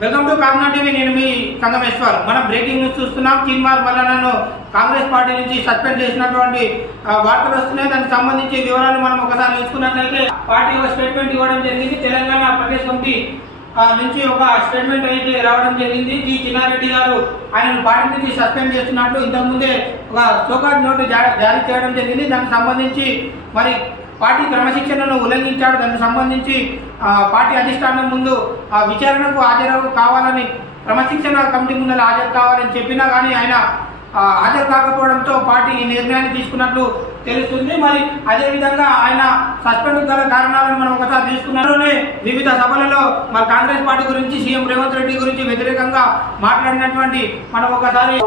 Welcome to కామనా TV నేను మీ సంగమేశ్వర్ మనం breaking news చూస్తున్నాం. కిన్మార్ మల్లన్నను కాంగ్రెస్ పార్టీ నుంచి సస్పెండ్ చేసినటువంటి వార్తలు వస్తున్నాయి. దానికి సంబంధించి వివరాలు మనం ఒకసారి చూసుకున్నట్లయితే పార్టీ ఒక స్టేట్మెంట్ ఇవ్వడం జరిగింది. తెలంగాణ ప్రదేశ్ కమిటీ నుంచి ఒక స్టేట్మెంట్ అయితే రావడం జరిగింది. జి. చిన్నారెడ్డి గారు ఆయనను పార్టీ నుంచి సస్పెండ్ చేస్తున్నట్లు ఇంతకుముందే ఒక సోకాడ్ నోటు జారీ చేయడం జరిగింది. దానికి సంబంధించి మరి పార్టీ క్రమశిక్షణను ఉల్లంఘించాడు. దానికి సంబంధించి పార్టీ అధిష్టానం ముందు ఆ, విచారణకు హాజరు కావాలని క్రమశిక్షణ కమిటీ ముందర హాజరు కావాలని చెప్పినా కానీ ఆయన హాజరు కాకపోవడంతో పార్టీ ఈ నిర్ణయాన్ని తీసుకున్నట్లు తెలుస్తుంది. మరి అదే విధంగా ఆయన సస్పెండ్ గల కారణాలను మనం ఒకసారి తీసుకున్నట్లోనే వివిధ సభలలో మరి కాంగ్రెస్ పార్టీ గురించి సీఎం రేవంత్ రెడ్డి గురించి వ్యతిరేకంగా మాట్లాడినటువంటి మనం ఒకసారి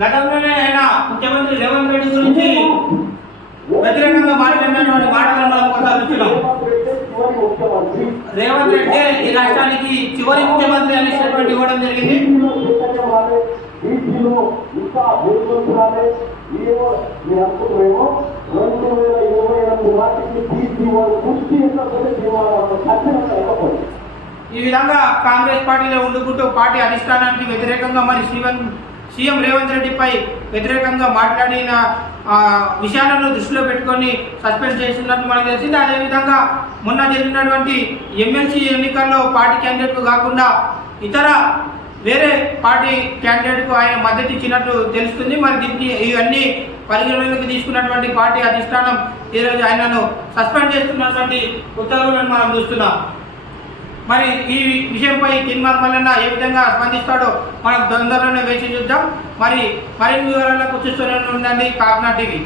గతంలోనే ఆయన ముఖ్యమంత్రి రేవంత్ గురించి వ్యతిరేకంగా మాట్లాడినటువంటి మాటలను మనం ఒకసారి చూస్తున్నాం రేవంత్ రెడ్డి ఈ రాష్ట్రానికి చివరి ముఖ్యమంత్రి అని స్టేట్మెంట్ ఇవ్వడం జరిగింది. ఈ విధంగా కాంగ్రెస్ పార్టీలో ఉండుకుంటూ పార్టీ అధిష్టానానికి వ్యతిరేకంగా మరి సీఎం సీఎం రేవంత్ రెడ్డిపై వ్యతిరేకంగా మాట్లాడిన విషయాలను దృష్టిలో పెట్టుకొని సస్పెండ్ చేస్తున్నట్టు మనకు తెలిసింది. అదేవిధంగా మొన్న జరిగినటువంటి ఎమ్మెల్సీ ఎన్నికల్లో పార్టీ క్యాండిడేట్కు కాకుండా ఇతర వేరే పార్టీ క్యాండిడేట్కు ఆయన మద్దతు ఇచ్చినట్టు తెలుస్తుంది. మరి దీనికి ఇవన్నీ పరిగణలోకి తీసుకున్నటువంటి పార్టీ అధిష్టానం ఈరోజు ఆయనను సస్పెండ్ చేస్తున్నటువంటి ఉత్తర్వులను మనం చూస్తున్నాం. మరి ఈ విషయంపై తిన్మార్ మల్లన్న ఏ విధంగా స్పందిస్తాడో మనం తొందరలోనే వేచి చూద్దాం. మరి మరిన్ని వివరాలకు చూస్తూనే ఉండండి కాకినాడ టీవీ.